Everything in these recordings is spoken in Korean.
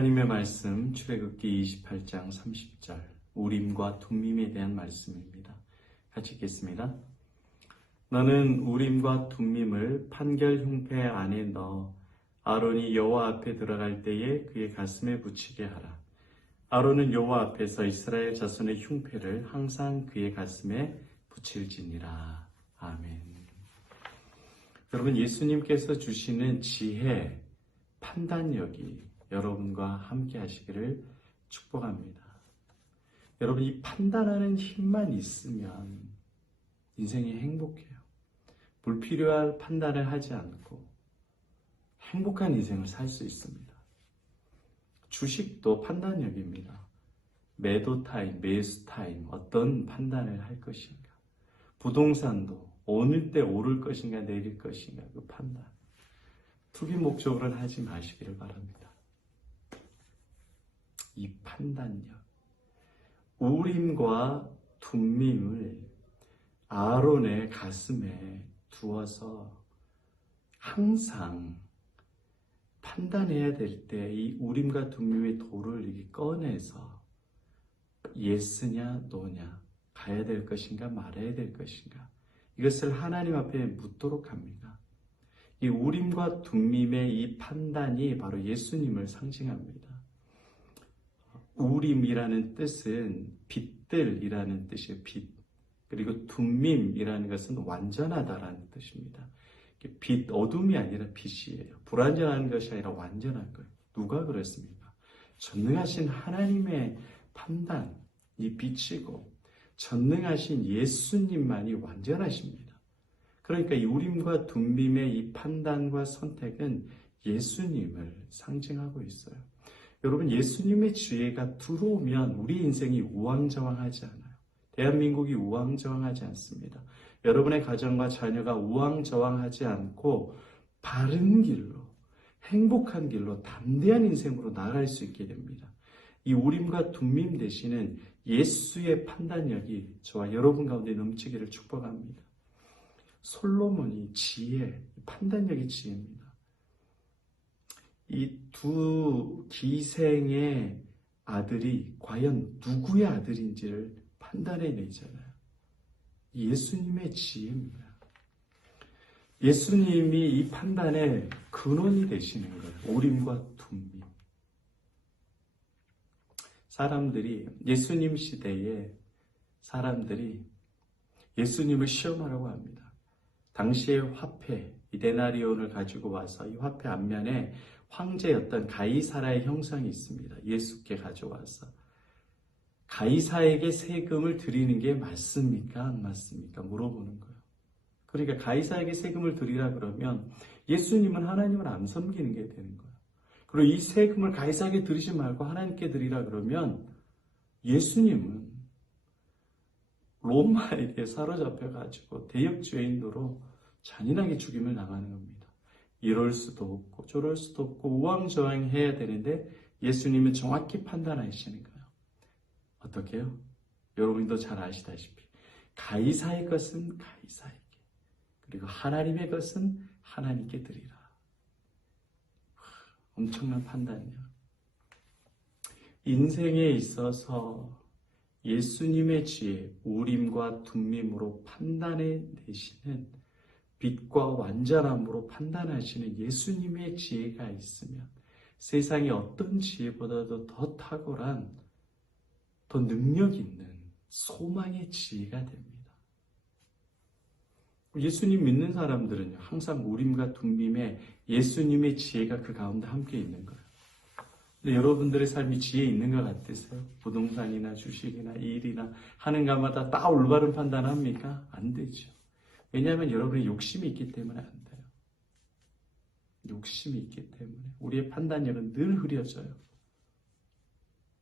하나님의 말씀 출애굽기 28장 30절 우림과 둠밈에 대한 말씀입니다. 같이 읽겠습니다. 너는 우림과 둠밈을 판결 흉패 안에 넣어 아론이 여호와 앞에 들어갈 때에 그의 가슴에 붙이게 하라. 아론은 여호와 앞에서 이스라엘 자손의 흉패를 항상 그의 가슴에 붙일지니라. 아멘. 여러분, 예수님께서 주시는 지혜, 판단력이 여러분과 함께 하시기를 축복합니다. 여러분, 이 판단하는 힘만 있으면 인생이 행복해요. 불필요한 판단을 하지 않고 행복한 인생을 살 수 있습니다. 주식도 판단력입니다. 매도 타임, 매수 타임, 어떤 판단을 할 것인가. 부동산도 어느 때 오를 것인가 내릴 것인가, 그 판단. 투기 목적으로는 하지 마시기를 바랍니다. 이 판단력, 우림과 둠밈을 아론의 가슴에 두어서 항상 판단해야 될 때 이 우림과 둠밈의 돌을 이렇게 꺼내서 예스냐 노냐, 가야 될 것인가 말아야 될 것인가, 이것을 하나님 앞에 묻도록 합니다. 이 우림과 둠밈의 이 판단이 바로 예수님을 상징합니다. 우림이라는 뜻은 빛들이라는 뜻이에요. 빛. 그리고 둠밈이라는 것은 완전하다라는 뜻입니다. 빛, 어둠이 아니라 빛이에요. 불완전한 것이 아니라 완전한 거예요. 누가 그랬습니까? 전능하신 하나님의 판단이 빛이고 전능하신 예수님만이 완전하십니다. 그러니까 이 우림과 둠밈의 이 판단과 선택은 예수님을 상징하고 있어요. 여러분, 예수님의 지혜가 들어오면 우리 인생이 우왕좌왕하지 않아요. 대한민국이 우왕좌왕하지 않습니다. 여러분의 가정과 자녀가 우왕좌왕하지 않고 바른 길로, 행복한 길로, 담대한 인생으로 나아갈 수 있게 됩니다. 이 우림과 둠밈 대신은 예수의 판단력이 저와 여러분 가운데 넘치기를 축복합니다. 솔로몬이 지혜, 판단력이 지혜입니다. 이 두 기생의 아들이 과연 누구의 아들인지를 판단해내잖아요. 예수님의 지혜입니다. 예수님이 이 판단의 근원이 되시는 거예요. 우림과 둠밈. 예수님 시대에 사람들이 예수님을 시험하려고 합니다. 당시의 화폐, 이 데나리온을 가지고 와서 이 화폐 앞면에 황제였던 가이사라의 형상이 있습니다. 예수께 가져와서 가이사에게 세금을 드리는 게 맞습니까? 안 맞습니까? 물어보는 거예요. 그러니까 가이사에게 세금을 드리라 그러면 예수님은 하나님을 안 섬기는 게 되는 거예요. 그리고 이 세금을 가이사에게 드리지 말고 하나님께 드리라 그러면 예수님은 로마에게 사로잡혀가지고 대역죄인으로 잔인하게 죽임을 당하는 겁니다. 이럴 수도 없고 저럴 수도 없고 우왕좌왕해야 되는데 예수님은 정확히 판단하시는 거예요. 어떻게 해요? 여러분도 잘 아시다시피 가이사의 것은 가이사에게, 그리고 하나님의 것은 하나님께 드리라. 엄청난 판단이요. 인생에 있어서 예수님의 지혜, 우림과 둠밈으로 판단해 내시는, 빛과 완전함으로 판단하시는 예수님의 지혜가 있으면 세상의 어떤 지혜보다도 더 탁월한, 더 능력 있는 소망의 지혜가 됩니다. 예수님 믿는 사람들은요, 항상 우림과 둠밈에 예수님의 지혜가 그 가운데 함께 있는 거예요. 근데 여러분들의 삶이 지혜 있는 것 같으세요? 부동산이나 주식이나 일이나 하는 것마다 다 올바른 판단합니까? 안 되죠. 왜냐하면 여러분의 욕심이 있기 때문에 안 돼요. 욕심이 있기 때문에 우리의 판단력은 늘 흐려져요.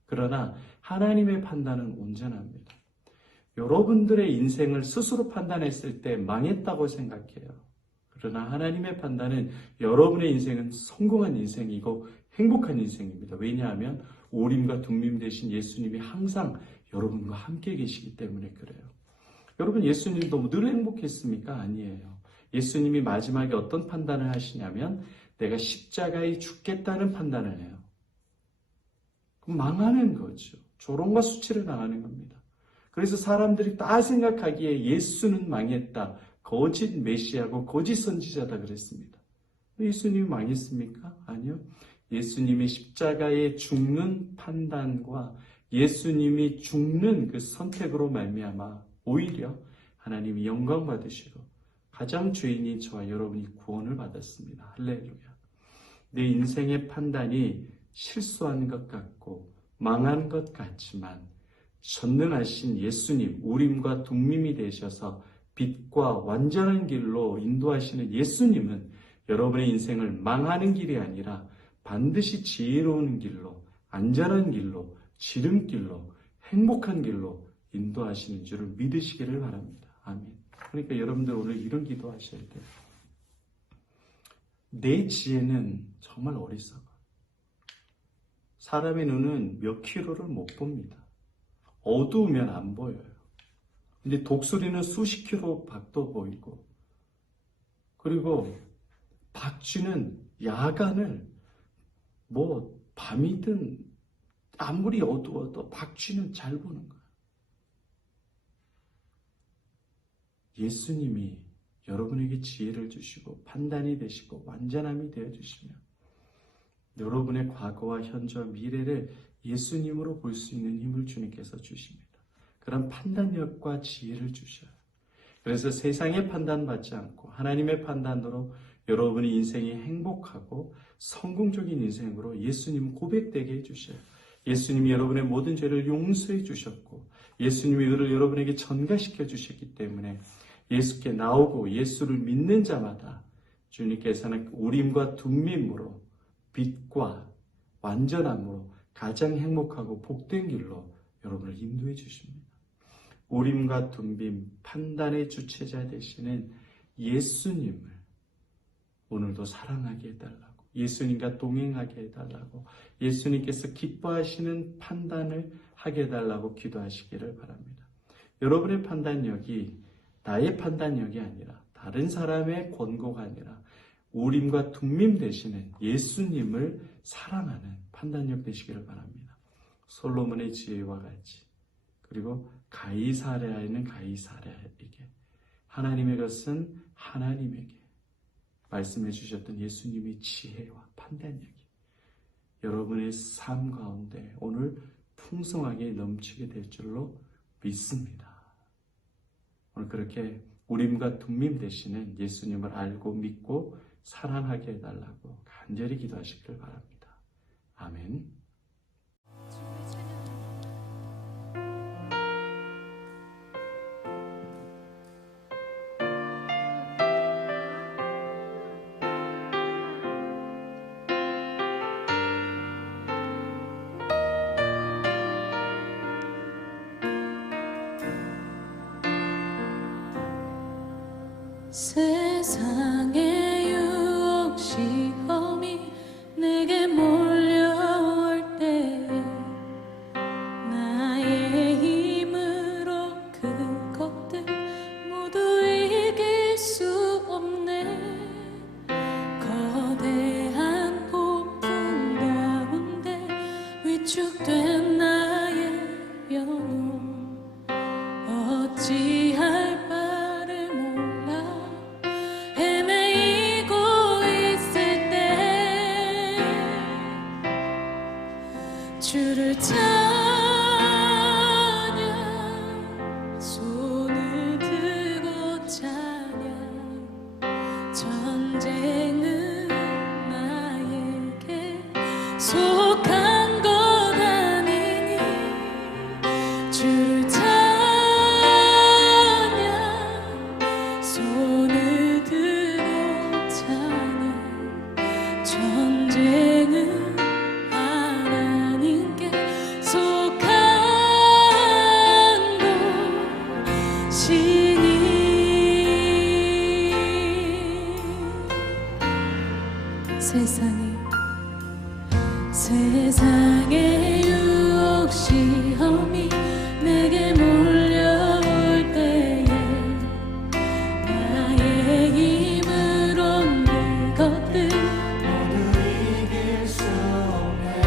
그러나 하나님의 판단은 온전합니다. 여러분들의 인생을 스스로 판단했을 때 망했다고 생각해요. 그러나 하나님의 판단은 여러분의 인생은 성공한 인생이고 행복한 인생입니다. 왜냐하면 우림과 둠밈 대신 예수님이 항상 여러분과 함께 계시기 때문에 그래요. 여러분, 예수님도 늘 행복했습니까? 아니에요. 예수님이 마지막에 어떤 판단을 하시냐면 내가 십자가에 죽겠다는 판단을 해요. 망하는 거죠. 조롱과 수치를 당하는 겁니다. 그래서 사람들이 다 생각하기에 예수는 망했다. 거짓 메시아고 거짓 선지자다 그랬습니다. 예수님이 망했습니까? 아니요. 예수님이 십자가에 죽는 판단과 예수님이 죽는 그 선택으로 말미암아 오히려 하나님이 영광 받으시고 가장 죄인인 저와 여러분이 구원을 받았습니다. 할렐루야. 내 인생의 판단이 실수한 것 같고 망한 것 같지만 전능하신 예수님, 우림과 둠밈이 되셔서 빛과 완전한 길로 인도하시는 예수님은 여러분의 인생을 망하는 길이 아니라 반드시 지혜로운 길로, 안전한 길로, 지름길로, 행복한 길로 인도하시는 줄을 믿으시기를 바랍니다. 아멘. 그러니까 여러분들 오늘 이런 기도 하셔야 돼요. 내 지혜는 정말 어리석어. 사람의 눈은 몇 킬로를 못 봅니다. 어두우면 안 보여요. 근데 독수리는 수십 킬로 밖도 보이고, 그리고 박쥐는 야간을 밤이든 아무리 어두워도 박쥐는 잘 보는 거예요. 예수님이 여러분에게 지혜를 주시고 판단이 되시고 완전함이 되어주시면 여러분의 과거와 현재와 미래를 예수님으로 볼 수 있는 힘을 주님께서 주십니다. 그런 판단력과 지혜를 주셔요. 그래서 세상의 판단받지 않고 하나님의 판단으로 여러분의 인생이 행복하고 성공적인 인생으로 예수님 고백되게 해주셔요. 예수님이 여러분의 모든 죄를 용서해 주셨고 예수님의 의를 여러분에게 전가시켜 주셨기 때문에 예수께 나오고 예수를 믿는 자마다 주님께서는 우림과 둠밈으로 빛과 완전함으로 가장 행복하고 복된 길로 여러분을 인도해 주십니다. 우림과 둠밈, 판단의 주체자 되시는 예수님을 오늘도 사랑하게 해달라고, 예수님과 동행하게 해달라고, 예수님께서 기뻐하시는 판단을 하게 해달라고 기도하시기를 바랍니다. 여러분의 판단력이 나의 판단력이 아니라 다른 사람의 권고가 아니라 우림과 둠밈 되시는 예수님을 사랑하는 판단력 되시기를 바랍니다. 솔로몬의 지혜와 같이, 그리고 가이사랴에는 가이사랴에게, 하나님의 것은 하나님에게 말씀해 주셨던 예수님의 지혜와 판단력이 여러분의 삶 가운데 오늘 풍성하게 넘치게 될 줄로 믿습니다. 오늘 그렇게 우림과 둠밈 되시는 예수님을 알고 믿고 사랑하게 해달라고 간절히 기도하시길 바랍니다. 아멘. 세상의 유혹 시험이 내게 몰려올 때에 나의 힘으로 그것들 모두 이길 수 없네. 거대한 폭풍 가운데 위축된 나의 영혼 어찌할 바를 몰라 헤매이고 있을 때 주를 찬양, 손을 들고 찬양. 전쟁은 나에게 속한 것 아니니 주를 찬양, 손을 들고 찬양. 전쟁은 하나님께 속한 것이니. 세상의 유혹 시험이 내게 몰려올 때에 나의 힘으론 그것들 모두 이길 수 없네.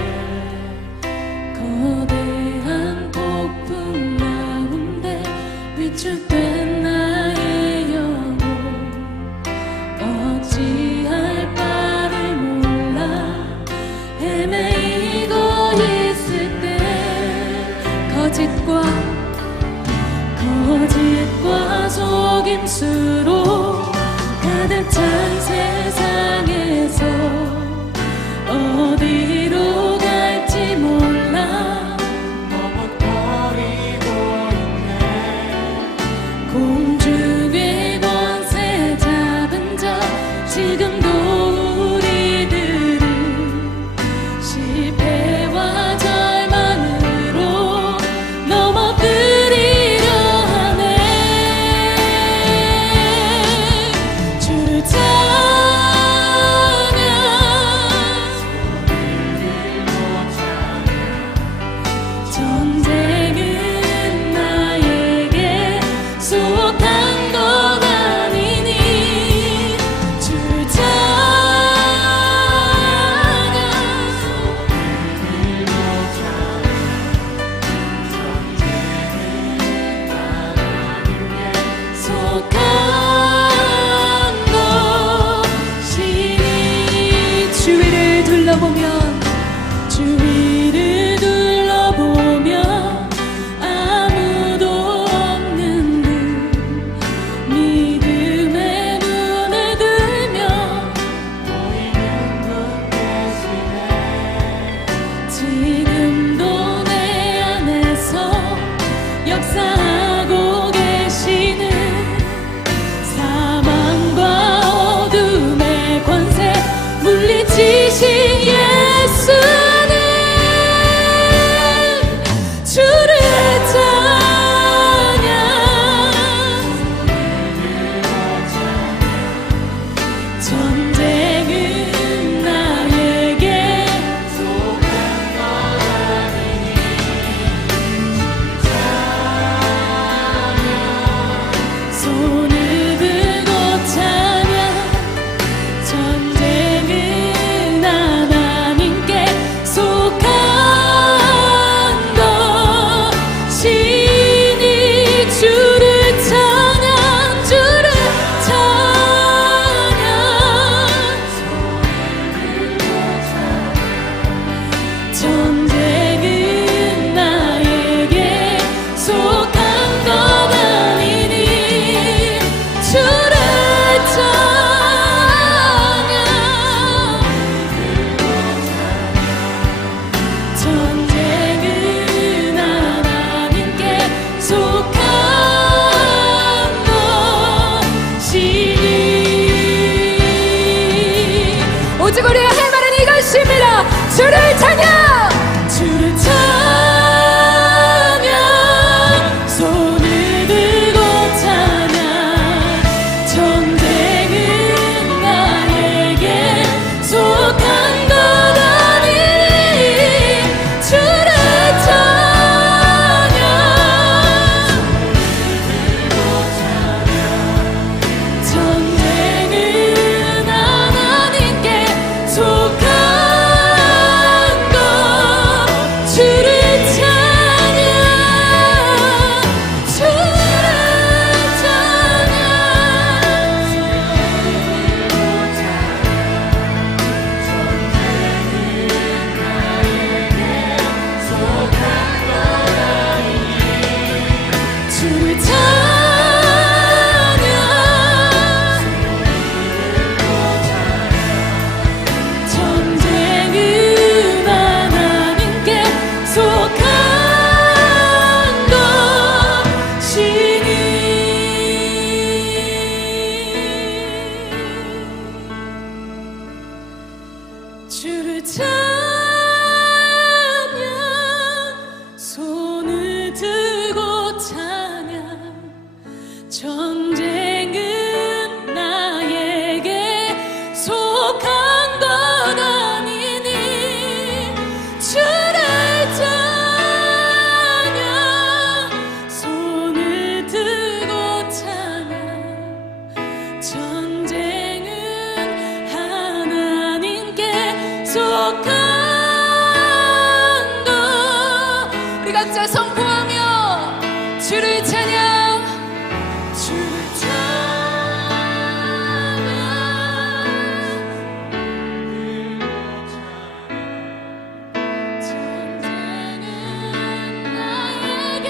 거짓과 속임수로 가득 찬 세상에서 어디로 갈지 몰라 머뭇거리고 있네. 공중의 권세 잡은 자 지금도 우리들을 실패와 절망으로 넘어뜨리려 하네. 주를 찬양 전쟁은 나에게 속한 것 아니니 주를 속한 것이니 주위를 둘러보면 아무도 없는 듯 믿음의 눈을 들며 보이는 분 계시네. 지금도 내 안에서 역사하고 계시는 사망과 어둠의 권세 물리치신 예수는 주를 찬양 전쟁은 나에게 손을 들고 찬양 전쟁은 하나님께 속한 것이니 주를 찬양 주를 찬양 전쟁은 나에게 속한 것 아니니 주를 찬양 전쟁은 하나님께 속한 것이니 오직 우리의 할 말은 이것입니다. 주를 찬양 주를 찬양 손을 들고 찬양 전쟁은 나에게 속한 것 아니니 주를 찬양 전쟁은 하나님께 속한 것 주를 찬양 주를 찬양 주를 찬양 전쟁은 하나님께 속한 것이니 주를 찬양 손을 들고 찬양 전쟁은 나에게 속한 것 아니니 주를 찬양 손을 들고 찬양 전쟁은 하나님께 속한 것 우리 각자 선포하며 주를 찬양 주를 찬양 전쟁은 나에게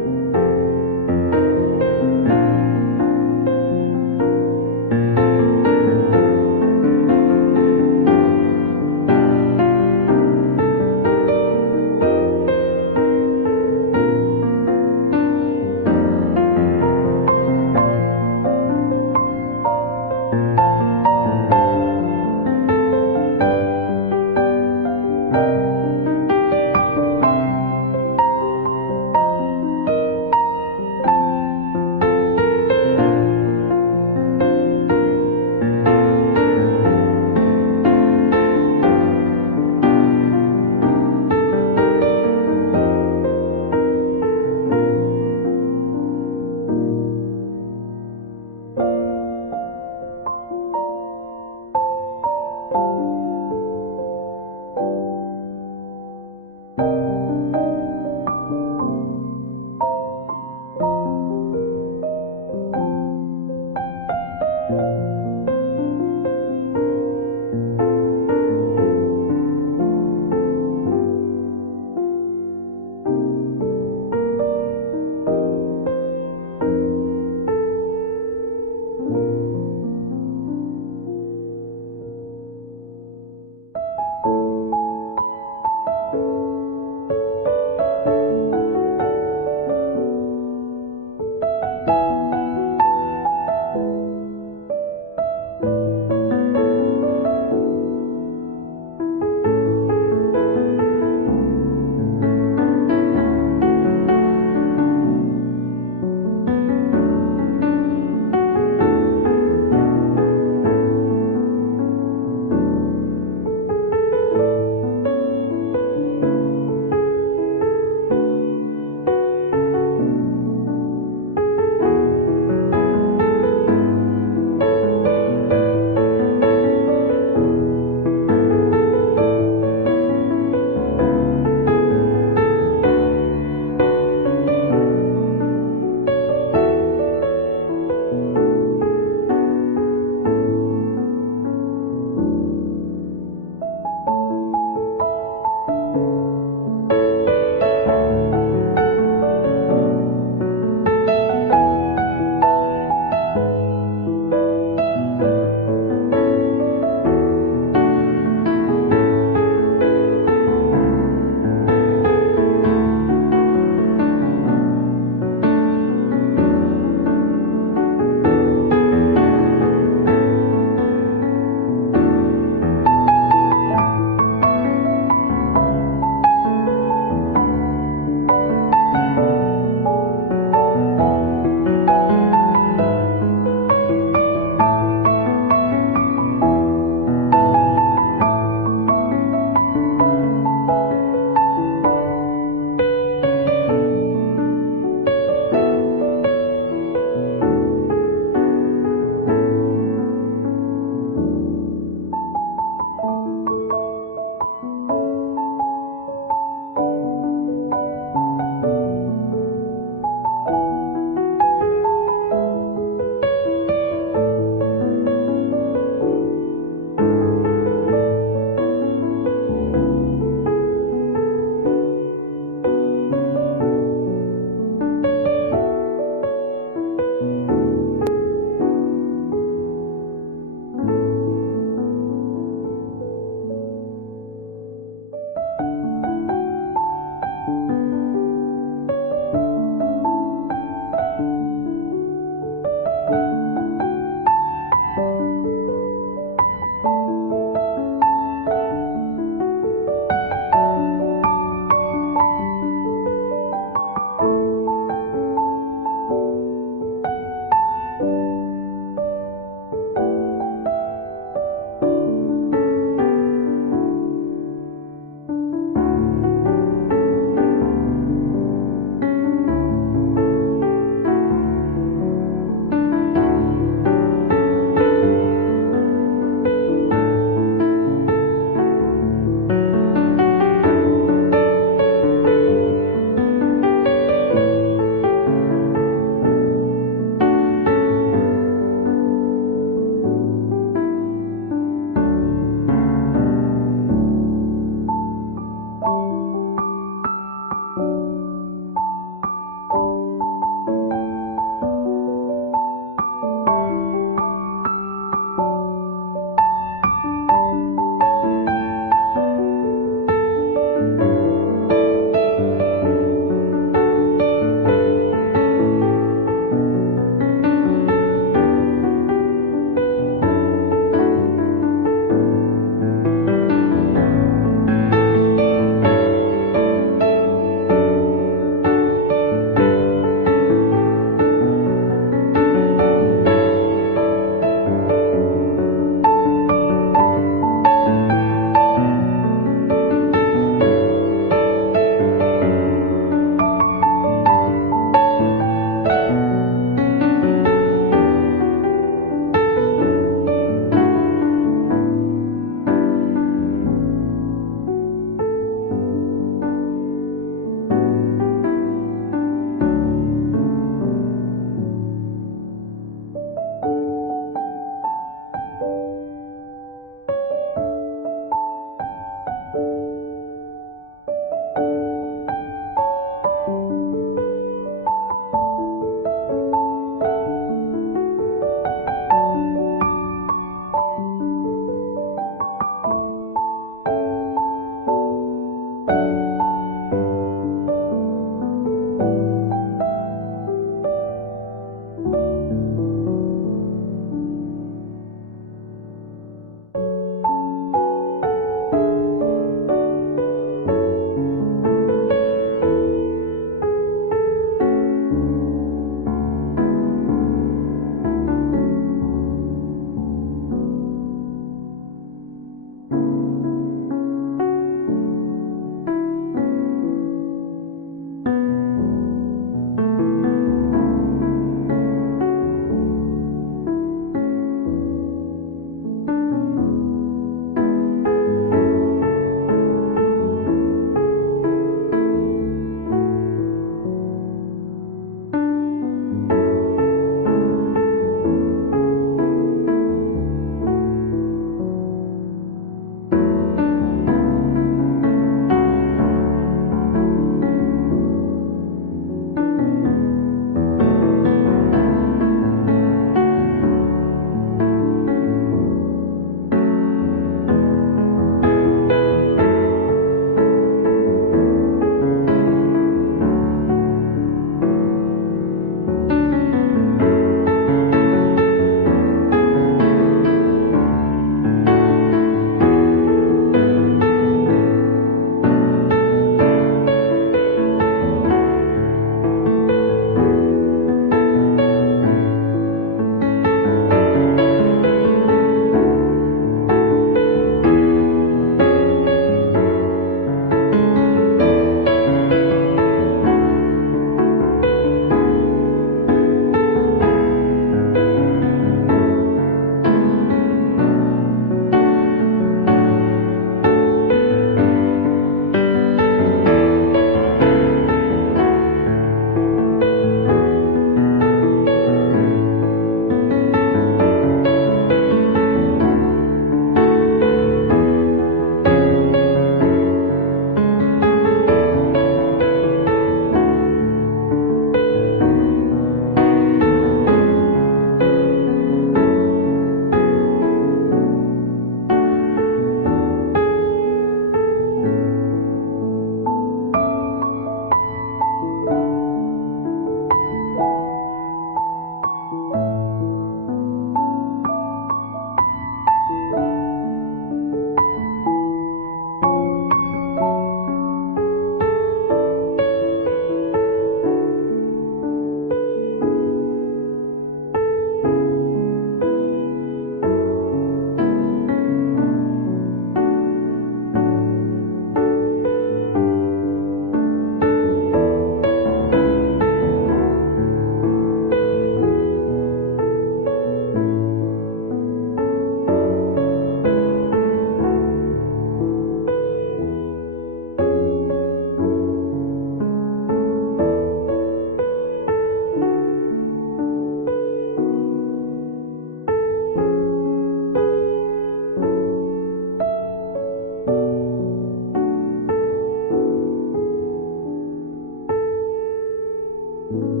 주